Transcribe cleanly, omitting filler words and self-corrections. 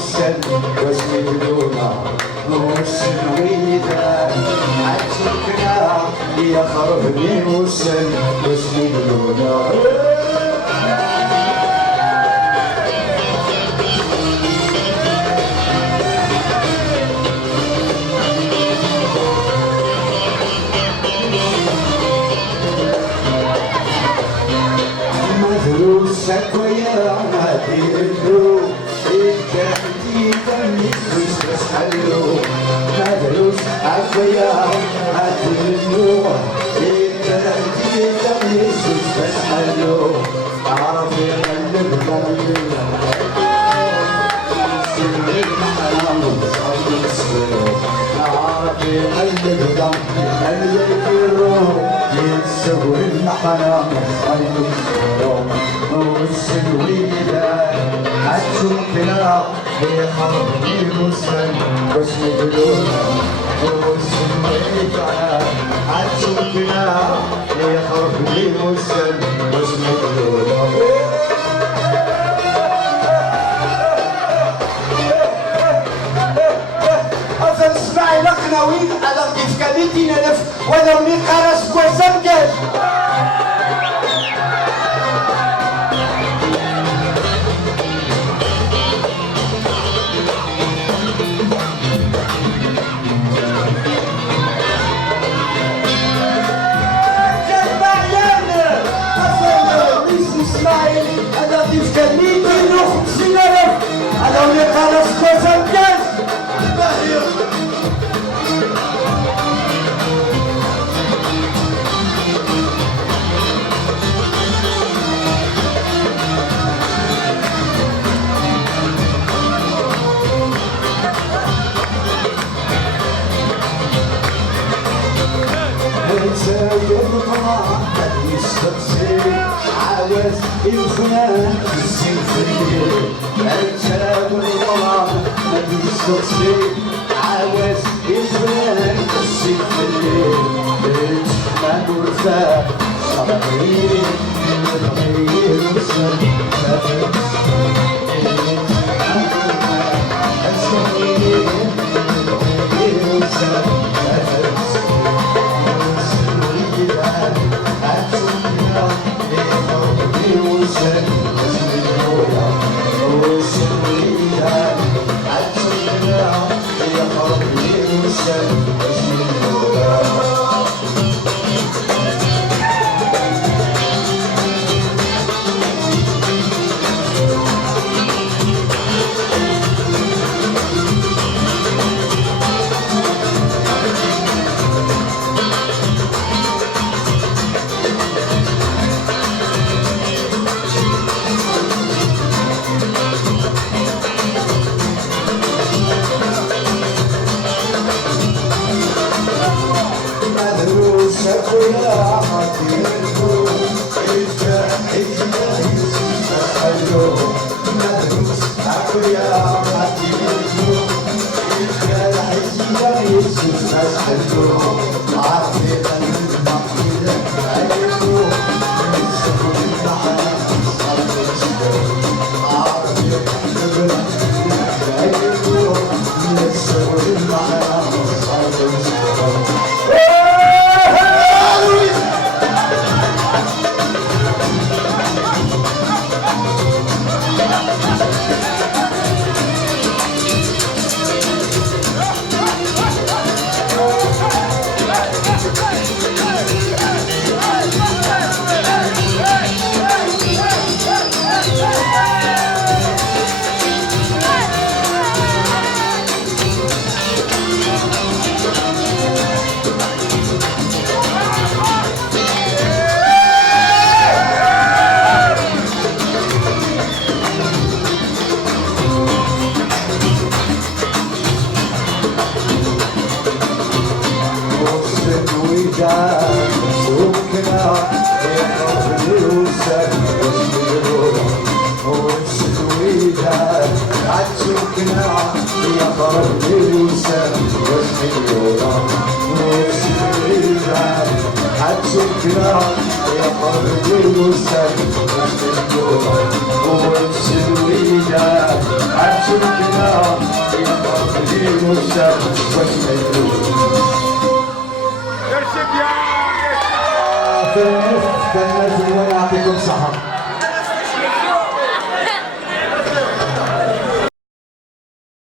والسن واسمدونا والسنويدان عالسكنة يا خربني والسن واسمدونا سكويا عادي اللو الكاتي تميز بس حلو مدروس عكويا عادي اللو الكاتي تميز بس حلو عرف يقلب قلبي سنين حرام صار يصير عرف يقلب قلبي الروح يتسوي الحرام صار يصير والسنويدة هتشوفنا بخربني المسلم واسمدلونا والسنويدة هتشوفنا بخربني المسلم واسمدلونا أفل اسمعي لقناوين على كيف كابيتي نلف ولو نقرس كوسمكش عاوز الخنان السنفرية الشاب الغرام ما بيستقصي عاوز الخنان السنفرية ما نرفع صغير الغير وسلم Hãy subscribe والشاب والشيخ. ارشد يا كان لازم يعطيكم صحة.